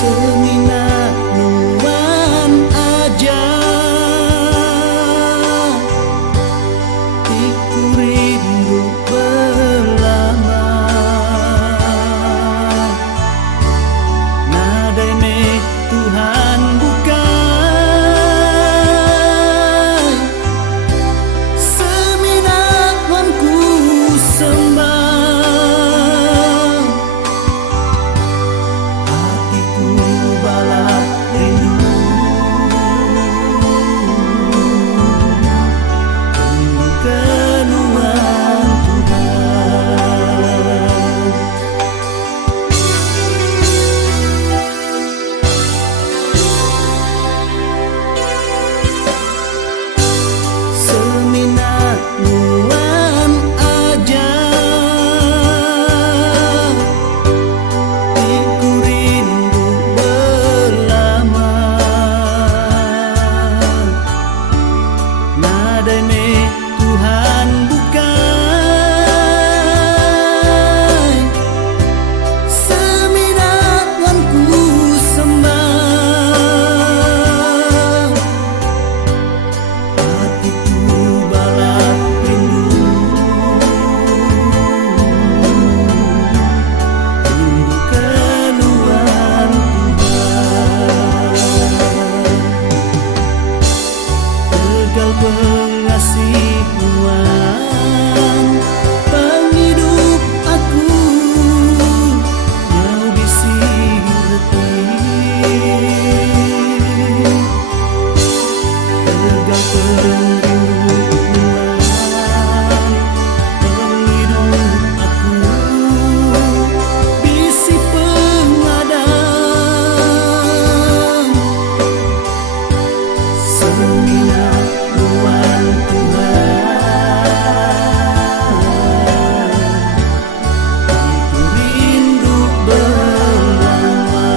Semina nuan aja iku rindu belama nadene Tuhan bukan semina wanku sembah hatiku balap rindu rindu keluar Tuhan. Semina nuan aja iku rindu belama nadene Tuhan bukan semina wanku sembah hatiku balap rindu rindu keluar Tuhan. Tegal pengasih Tuhan penghidup aku nyau bisi reti tegal perindu Tuhan penghidup aku bisi pengadang semina nuan Tuhan iku rindu belama.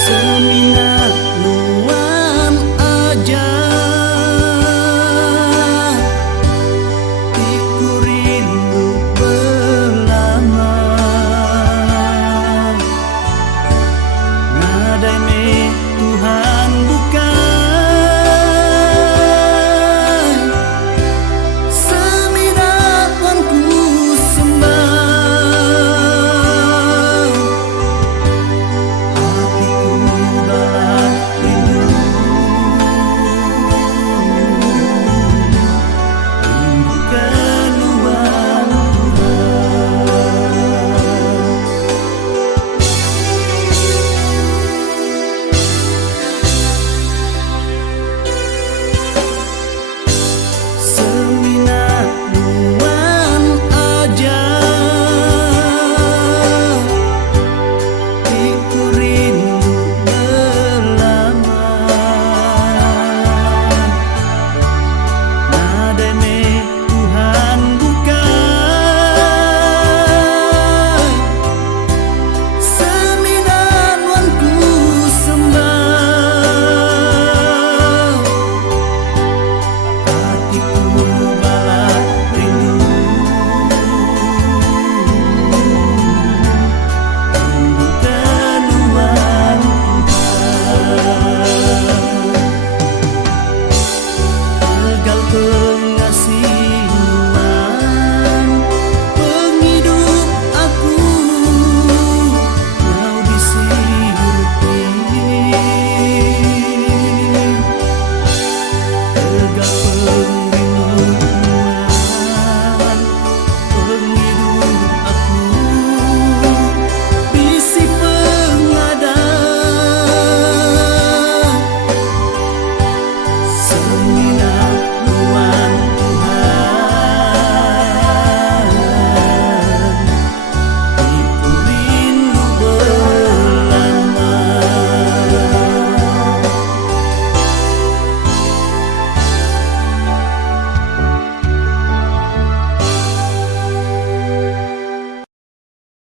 Semina nuan aja iku rindu belama nadene Tuhan